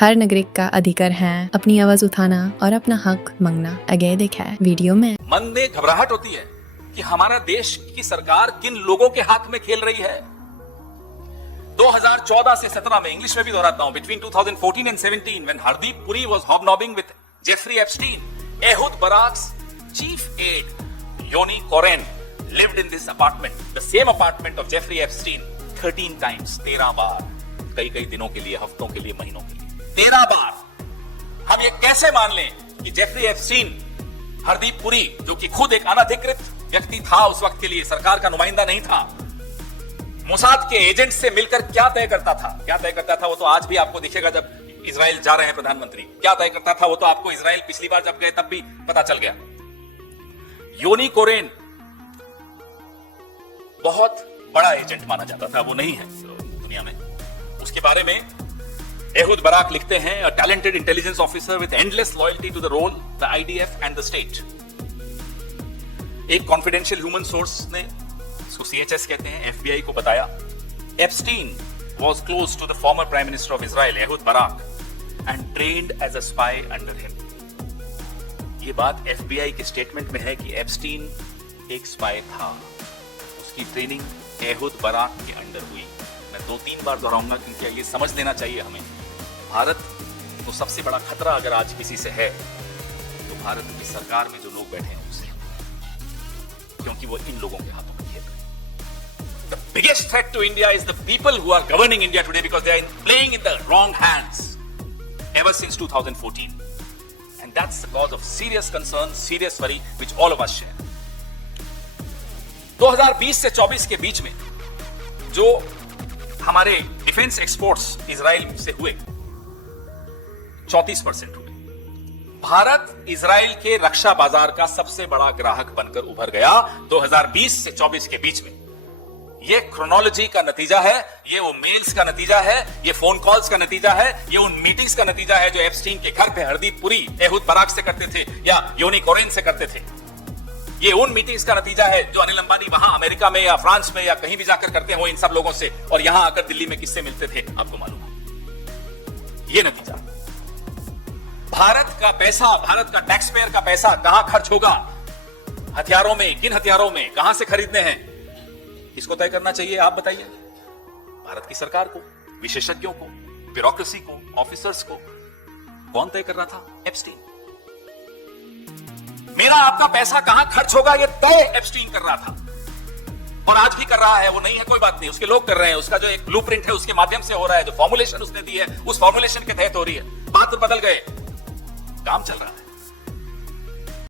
हर नागरिक का अधिकार है अपनी आवाज उठाना और अपना हक मांगना। आगे देखा है वीडियो में। मन में घबराहट होती है कि हमारा देश की सरकार किन लोगों के हाथ में खेल रही है। 2014 से 17 में, इंग्लिश में भी दोहराता हूं, between 2014 and 17 when Hardeep Puri was hobnobbing with Jeffrey Epstein, Ehud Barak's chief aide Yoni Koren lived in this apartment, the same apartment of Jeffrey Epstein 13 times, 13 बार, कई दिनों के लिए, हफ्तों के लिए, महीनों के लिए, 13 बार। हम ये कैसे मान लें कि जेफरी एप्स्टीन, हरदीप पुरी, जो कि खुद एक अनधिकृत व्यक्ति था उस वक्त के लिए, सरकार का नुमाइंदा नहीं था, मोसाद के एजेंट से मिलकर क्या तय करता था वो तो आज भी आपको दिखेगा जब इजराइल जा रहे हैं प्रधानमंत्री। क्या तय करता था वो तो आपको इजराइल पिछली बार जब गए तब भी पता चल गया। योनी कोरेन बहुत बड़ा एजेंट माना जाता था, वो नहीं है दुनिया में। उसके बारे में एहुद बराक लिखते हैं, a talented intelligence officer with endless loyalty to the role, the IDF and the state. एक कॉन्फिडेंशियल ह्यूमन सोर्स ने, इसको सीएचएस कहते हैं, एफबीआई को बताया, Epstein was close to the former prime minister of Israel Ehud Barak and trained as a spy under him. ये बात FBI के स्टेटमेंट में है कि एप्स्टीन एक स्पाई था, उसकी ट्रेनिंग एहुद बराक के अंडर हुई। मैं 2-3 बार दोहराऊंगा क्योंकि ये समझ लेना चाहिए हमें। भारत को सबसे बड़ा खतरा अगर आज किसी से है तो भारत की सरकार में जो लोग बैठे हैं उनसे, क्योंकि वो इन लोगों के हाथों में खेल रहे हैं। The biggest threat to India is the people who are governing India today because they are playing in the wrong hands ever since 2014, and that's the cause of serious concern, serious worry which all of us share. 2020 से 24 के बीच में जो हमारे defence exports Israel से हुए 34% हुए। Bharat Israel के रक्षा बाजार का सबसे बड़ा ग्राहक बनकर उभर गया 2020 से 24 के बीच में। ये क्रोनोलॉजी का नतीजा है, ये वो मेल्स का नतीजा है, ये फोन कॉल्स का नतीजा है, ये उन मीटिंग्स का नतीजा है जो एप्स्टीन के घर पे हरदीप पुरी एहुद बराक से करते थे या योनी कोरेन से करते थे। ये उन मीटिंग्स का नतीजा है जो अनिल अंबानी वहां अमेरिका में या फ्रांस में या कहीं भी जाकर करते हो इन सब लोगों से, और यहां आकर दिल्ली में किससे मिलते थे आपको मालूम है। ये नतीजा, भारत का पैसा, भारत का टैक्स पेयर का पैसा कहां खर्च होगा, हथियारों में, किन हथियारों में, कहां से खरीदने हैं, इसको तय करना चाहिए। आप बताइए, भारत की सरकार को, विशेषज्ञों को, ब्यूरोक्रेसी को, ऑफिसर्स को, कौन तय कर रहा था? एप्स्टीन। मेरा आपका पैसा कहां खर्च होगा ये तय एप्स्टीन कर रहा था, और आज भी कर रहा है। वो नहीं है कोई बात नहीं, उसके लोग कर रहे हैं, उसका जो एक ब्लूप्रिंट है उसके माध्यम से हो रहा है, जो फॉर्मुलेशन उसने दी है उस फॉर्मुलेशन के तहत हो रही है। बात बदल गए, काम चल रहा है।